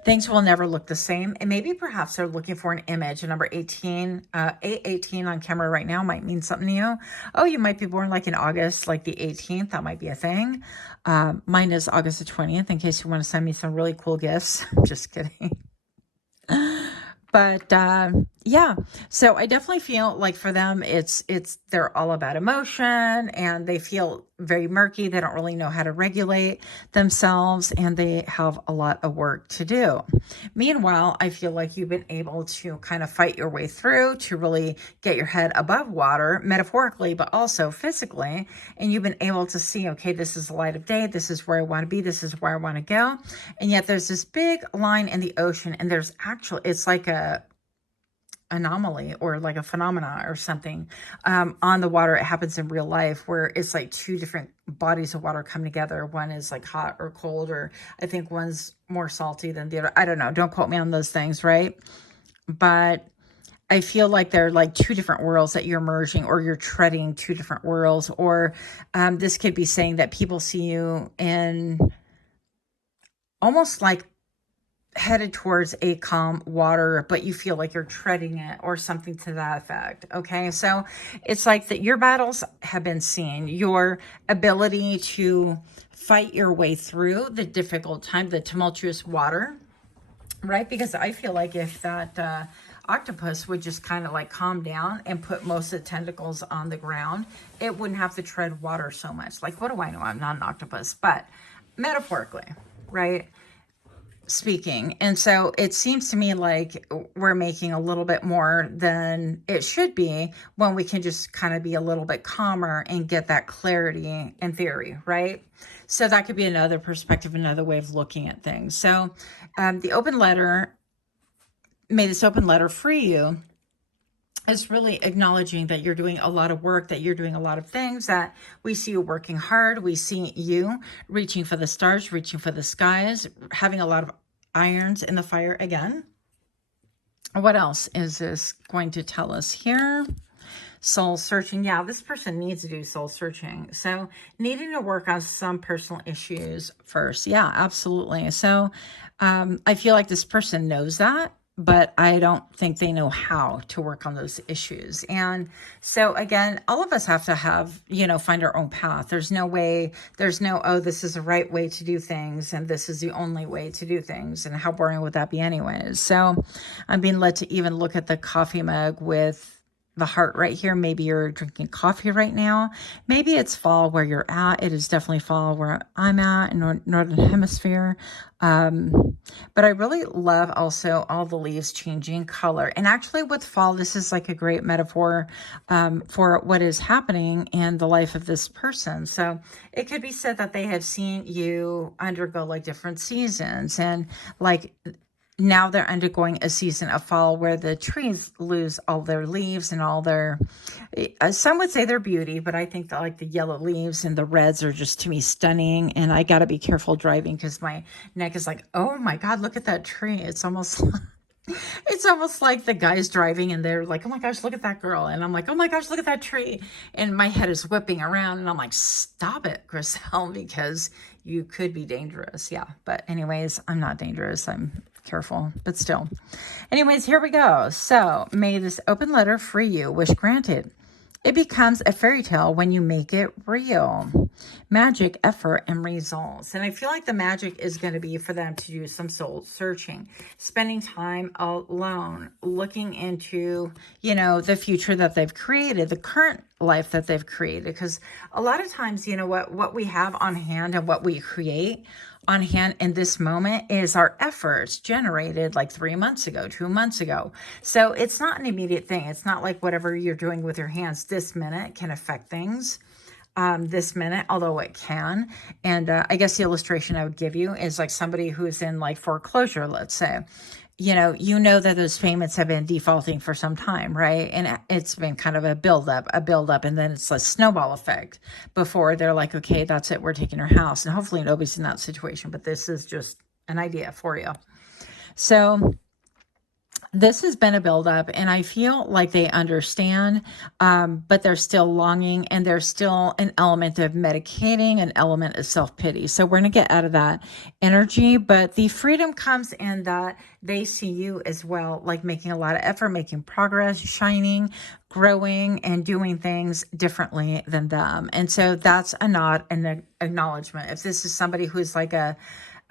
Things will never look the same. And maybe perhaps they're looking for an image. A number 18, 818 on camera right now might mean something to you. Oh, you might be born like in August, like the 18th. That might be a thing. Mine is August the 20th, in case you want to send me some really cool gifts. I'm just kidding. But yeah, so I definitely feel like for them, they're all about emotion, and they feel very murky. They don't really know how to regulate themselves, and they have a lot of work to do. Meanwhile, I feel like you've been able to kind of fight your way through to really get your head above water, metaphorically, but also physically. And you've been able to see, okay, this is the light of day. This is where I want to be. This is where I want to go. And yet there's this big line in the ocean, and it's like a anomaly or like a phenomena or something on the water. It happens in real life where it's like two different bodies of water come together. One is like hot or cold, or I think one's more salty than the other. I don't know. Don't quote me on those things, right? But I feel like they're like two different worlds that you're merging, or you're treading two different worlds. Or this could be saying that people see you in almost like headed towards a calm water, but you feel like you're treading it, or something to that effect. Okay. So it's like that your battles have been seen, your ability to fight your way through the difficult time, the tumultuous water, right? Because I feel like if that octopus would just kind of like calm down and put most of the tentacles on the ground, it wouldn't have to tread water so much. Like, what do I know? I'm not an octopus, but metaphorically, right? Speaking. And so it seems to me like we're making a little bit more than it should be when we can just kind of be a little bit calmer and get that clarity in theory, right? So that could be another perspective, another way of looking at things. So the open letter, may this open letter free you, is really acknowledging that you're doing a lot of work, that you're doing a lot of things, that we see you working hard. We see you reaching for the stars, reaching for the skies, having a lot of irons in the fire again. What else is this going to tell us here? Soul searching. Yeah, this person needs to do soul searching. So needing to work on some personal issues first. Yeah, absolutely. So I feel like this person knows that, but I don't think they know how to work on those issues. And so again, all of us have to have, find our own path. There's no, oh, this is the right way to do things, and this is the only way to do things. And how boring would that be anyways? So I'm being led to even look at the coffee mug with the heart right here. Maybe you're drinking coffee right now. Maybe it's fall where you're at. It is definitely fall where I'm at in Northern Hemisphere. But I really love also all the leaves changing color. And actually with fall, this is like a great metaphor for what is happening in the life of this person. So it could be said that they have seen you undergo like different seasons, and like now they're undergoing a season of fall where the trees lose all their leaves and all their, some would say their beauty, but I think that like the yellow leaves and the reds are just, to me, stunning. And I got to be careful driving because my neck is like, oh my God, look at that tree. It's almost It's almost like the guy's driving and they're like, oh my gosh, look at that girl. And I'm like, oh my gosh, look at that tree. And my head is whipping around and I'm like, stop it, Griselle, because you could be dangerous. Yeah. But anyways, I'm not dangerous. I'm careful, but still. Anyways, here we go. So may this open letter free you. Wish granted. It becomes a fairy tale when you make it real. Magic, effort, and results. And I feel like the magic is going to be for them to do some soul searching, spending time alone, looking into, the future that they've created, the current life that they've created. Because a lot of times, what we have on hand and what we create on hand in this moment is our efforts generated like 3 months ago, 2 months ago. So it's not an immediate thing. It's not like whatever you're doing with your hands this minute can affect things this minute, although it can. And I guess the illustration I would give you is like somebody who's in like foreclosure, let's say. That those payments have been defaulting for some time, right? And it's been kind of a build up, and then it's a snowball effect before they're like, okay, that's it, we're taking our house. And hopefully nobody's in that situation, but this is just an idea for you. So this has been a buildup, and I feel like they understand, but they're still longing, and there's still an element of medicating, an element of self-pity. So we're going to get out of that energy, but the freedom comes in that they see you as well, like making a lot of effort, making progress, shining, growing, and doing things differently than them. And so that's a nod and an acknowledgement. If this is somebody who's like a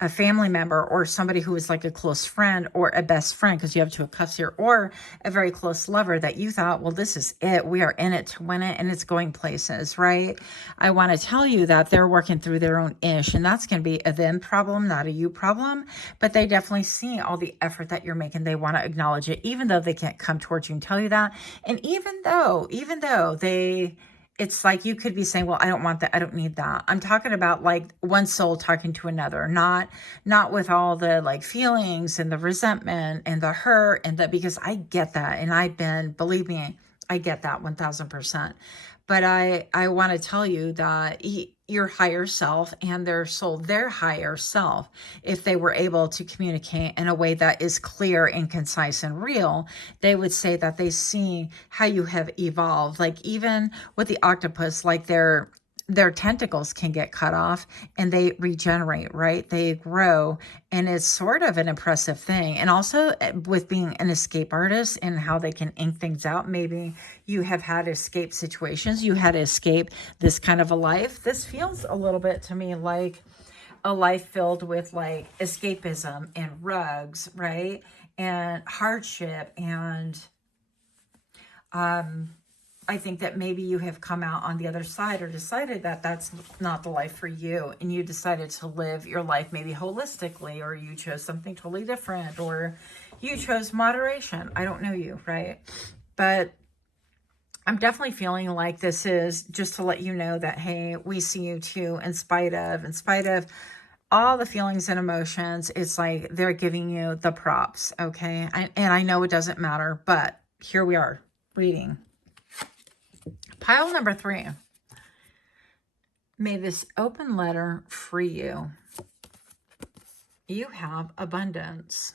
family member or somebody who is like a close friend or a best friend, because you have two of cups here, or a very close lover that you thought, well, this is it. We are in it to win it and it's going places, right? I want to tell you that they're working through their own ish, and that's going to be a them problem, not a you problem. But they definitely see all the effort that you're making. They want to acknowledge it, even though they can't come towards you and tell you that. And even though it's like you could be saying, well, I don't want that. I don't need that. I'm talking about like one soul talking to another, not with all the like feelings and the resentment and the hurt and because I get that. And believe me, I get that 1000%. But I want to tell you that your higher self and their soul, their higher self, if they were able to communicate in a way that is clear and concise and real, they would say that they see how you have evolved. Like even with the octopus, like their tentacles can get cut off and they regenerate, right? They grow, and it's sort of an impressive thing. And also with being an escape artist and how they can ink things out, maybe you have had escape situations, you had to escape this kind of a life. This feels a little bit to me like a life filled with like escapism and rugs, right? And hardship and I think that maybe you have come out on the other side or decided that that's not the life for you, and you decided to live your life maybe holistically, or you chose something totally different, or you chose moderation. I don't know you, right? But I'm definitely feeling like this is just to let you know that, hey, we see you too, in spite of all the feelings and emotions. It's like they're giving you the props, okay? And I know it doesn't matter, but here we are reading. Pile number 3. May this open letter free you. You have abundance.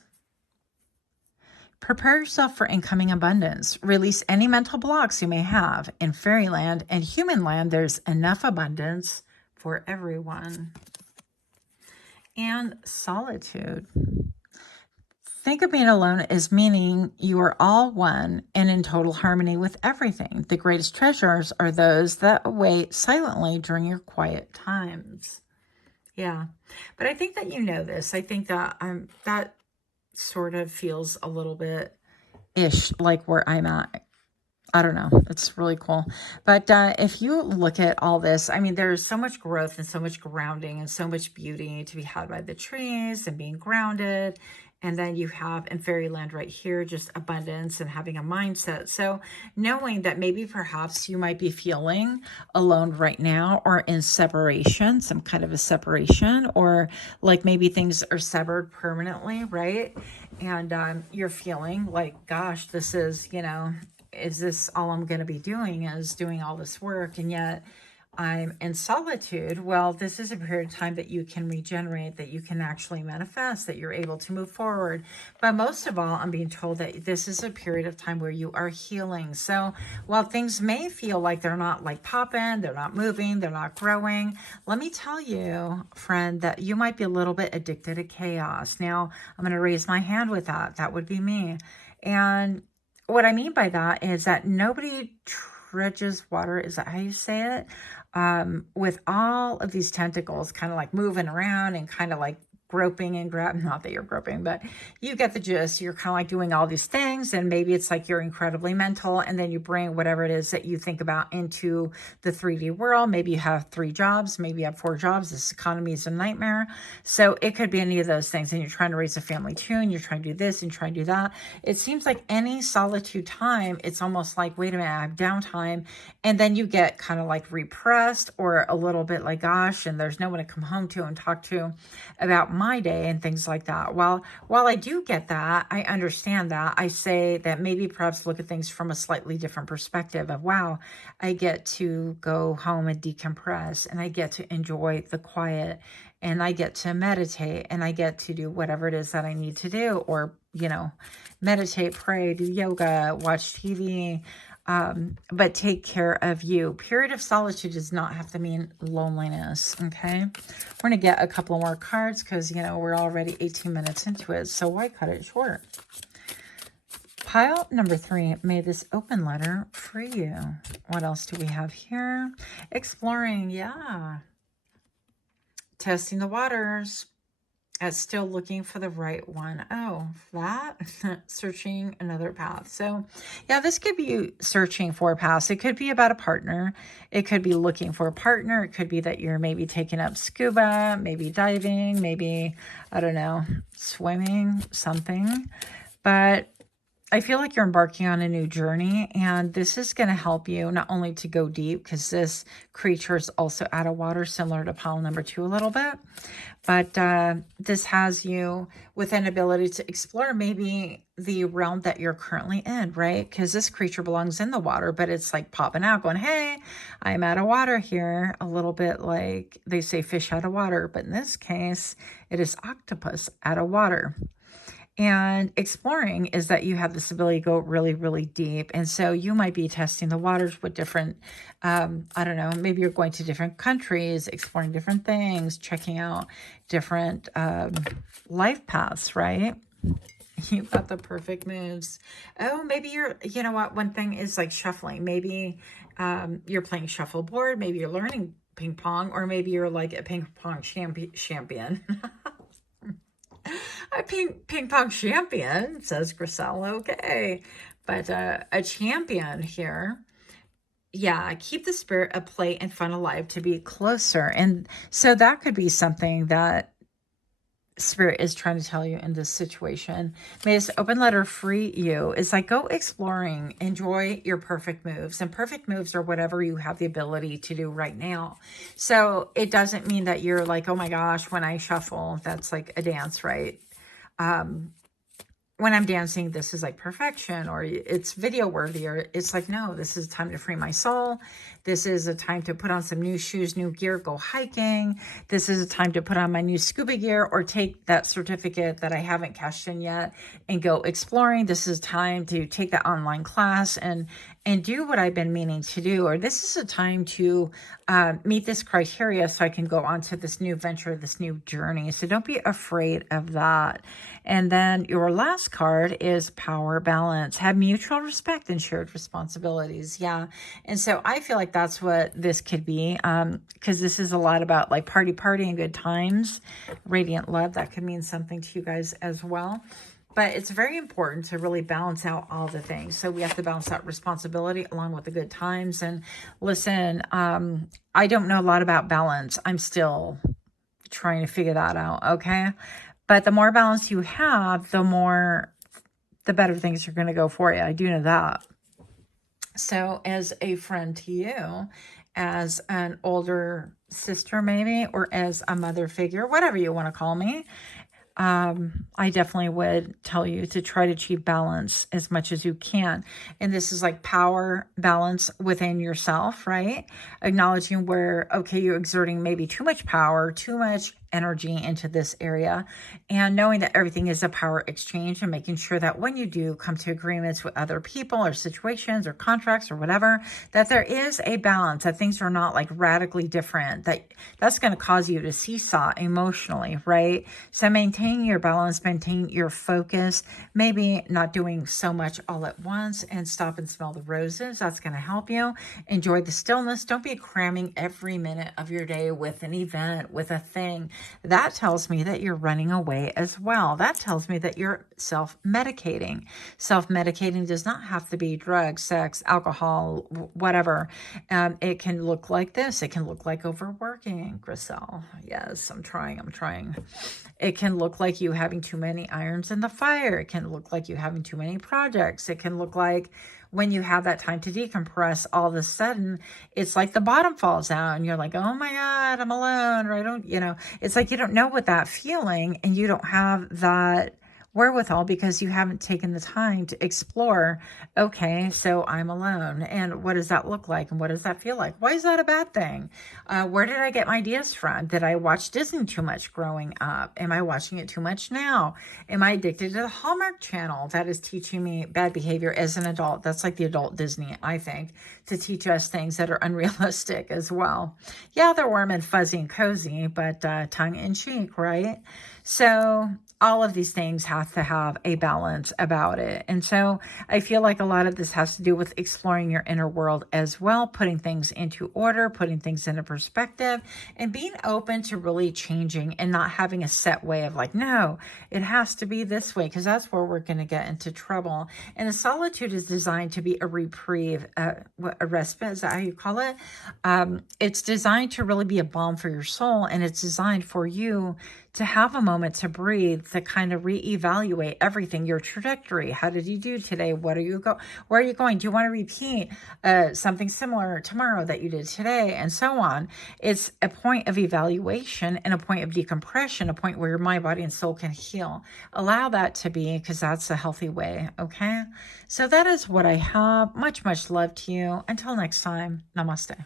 Prepare yourself for incoming abundance. Release any mental blocks you may have. In fairyland and human land, there's enough abundance for everyone. And solitude. Think of being alone as meaning you are all one and in total harmony with everything. The greatest treasures are those that await silently during your quiet times. Yeah, but I think that you know this. I think that that sort of feels a little bit ish like where I'm at. I don't know. It's really cool. But if you look at all this, I mean, there's so much growth and so much grounding and so much beauty to be had by the trees and being grounded. And then you have in fairyland right here, just abundance and having a mindset. So knowing that maybe perhaps you might be feeling alone right now, or in separation, some kind of a separation, or like maybe things are severed permanently, right? And you're feeling like, gosh, this is, is this all I'm going to be doing, is doing all this work? And yet I'm in solitude. Well, this is a period of time that you can regenerate, that you can actually manifest, that you're able to move forward. But most of all, I'm being told that this is a period of time where you are healing. So while things may feel like they're not like popping, they're not moving, they're not growing, let me tell you, friend, that you might be a little bit addicted to chaos. Now, I'm going to raise my hand with that. That would be me. And what I mean by that is that nobody treads water. Is that how you say it? With all of these tentacles kind of like moving around and kind of like groping and grabbing, not that you're groping, but you get the gist. You're kind of like doing all these things, and maybe it's like you're incredibly mental, and then you bring whatever it is that you think about into the 3D world. Maybe you have 3 jobs, maybe you have 4 jobs. This economy is a nightmare. So it could be any of those things, and you're trying to raise a family too, and you're trying to do this and trying to do that. It seems like any solitude time, it's almost like, wait a minute, I have downtime, and then you get kind of like repressed or a little bit like, gosh, and there's no one to come home to and talk to about my day and things like that. While I do get that, I understand that. I say that maybe perhaps look at things from a slightly different perspective of, wow, I get to go home and decompress, and I get to enjoy the quiet, and I get to meditate, and I get to do whatever it is that I need to do, or, meditate, pray, do yoga, watch TV, but take care of you. Period of solitude does not have to mean loneliness, okay? We're going to get a couple more cards because, we're already 18 minutes into it, so why cut it short? Pile number 3, may this open letter free you. What else do we have here? Exploring, yeah. Testing the waters. Still looking for the right one. Oh, that searching another path. So yeah, this could be searching for paths. It could be about a partner. It could be looking for a partner. It could be that you're maybe taking up scuba, maybe diving, maybe, I don't know, swimming, something. But I feel like you're embarking on a new journey, and this is going to help you not only to go deep, because this creature is also out of water, similar to pile number 2 a little bit, but this has you with an ability to explore maybe the realm that you're currently in, right? Because this creature belongs in the water, but it's like popping out going, hey, I'm out of water here. A little bit like they say fish out of water, but in this case, it is octopus out of water. And exploring is that you have this ability to go really, really deep. And so you might be testing the waters with different, I don't know, maybe you're going to different countries, exploring different things, checking out different life paths, right? You've got the perfect moves. Oh, maybe you know what? One thing is like shuffling. Maybe you're playing shuffleboard. Maybe you're learning ping pong, or maybe you're like a ping pong champion. A ping pong champion, says Griselle. Okay. But a champion here. Yeah, keep the spirit of play and fun alive to be closer. And so that could be something that Spirit is trying to tell you in this situation. May this open letter free you. It's like, go exploring, enjoy your perfect moves. And perfect moves are whatever you have the ability to do right now. So it doesn't mean that you're like, oh my gosh, when I shuffle, that's like a dance, right? When I'm dancing, this is like perfection, or it's video worthy, or it's like, no, this is time to free my soul. This is a time to put on some new shoes, new gear, go hiking. This is a time to put on my new scuba gear, or take that certificate that I haven't cashed in yet and go exploring. This is time to take that online class and do what I've been meaning to do. Or this is a time to meet this criteria so I can go on to this new venture, this new journey. So don't be afraid of that. And then your last card is power balance. Have mutual respect and shared responsibilities. Yeah. And so I feel like that's what this could be, because this is a lot about like party and good times, radiant love. That could mean something to you guys as well. But it's very important to really balance out all the things. So we have to balance out responsibility along with the good times. And listen, I don't know a lot about balance. I'm still trying to figure that out, okay? But the more balance you have, the better things are going to go for you. I do know that. So as a friend to you, as an older sister maybe, or as a mother figure, whatever you want to call me, I definitely would tell you to try to achieve balance as much as you can. And this is like power balance within yourself, right? Acknowledging where, okay, you're exerting maybe too much power, too much energy into this area, and knowing that everything is a power exchange, and making sure that when you do come to agreements with other people or situations or contracts or whatever, that there is a balance, that things are not like radically different, that's going to cause you to seesaw emotionally, right? So maintain your balance, maintain your focus, maybe not doing so much all at once, and stop and smell the roses. That's going to help you. Enjoy the stillness. Don't be cramming every minute of your day with an event, with a thing. That tells me that you're running away as well. That tells me that you're self-medicating. Self-medicating does not have to be drugs, sex, alcohol, whatever. It can look like this. It can look like overworking, Griselle. Yes, I'm trying. It can look like you having too many irons in the fire. It can look like you having too many projects. It can look like when you have that time to decompress, all of a sudden, it's like the bottom falls out and you're like, oh my God, I'm alone. Or I don't, it's like you don't know what that feeling, and you don't have that wherewithal because you haven't taken the time to explore, okay, so I'm alone. And what does that look like? And what does that feel like? Why is that a bad thing? Where did I get my ideas from? Did I watch Disney too much growing up? Am I watching it too much now? Am I addicted to the Hallmark Channel that is teaching me bad behavior as an adult? That's like the adult Disney, I think, to teach us things that are unrealistic as well. Yeah, they're warm and fuzzy and cozy, but tongue in cheek, right? So all of these things have to have a balance about it. And so I feel like a lot of this has to do with exploring your inner world as well, putting things into order, putting things into perspective, and being open to really changing and not having a set way of like, no, it has to be this way, because that's where we're going to get into trouble. And the solitude is designed to be a reprieve, a respite, is that how you call it? It's designed to really be a balm for your soul, and it's designed for you to have a moment to breathe, to kind of reevaluate everything, your trajectory. How did you do today? Where are you going? Do you want to repeat something similar tomorrow that you did today? And so on. It's a point of evaluation and a point of decompression, a point where your mind, body, and soul can heal. Allow that to be, because that's a healthy way, okay? So that is what I have. Much, much love to you. Until next time, namaste.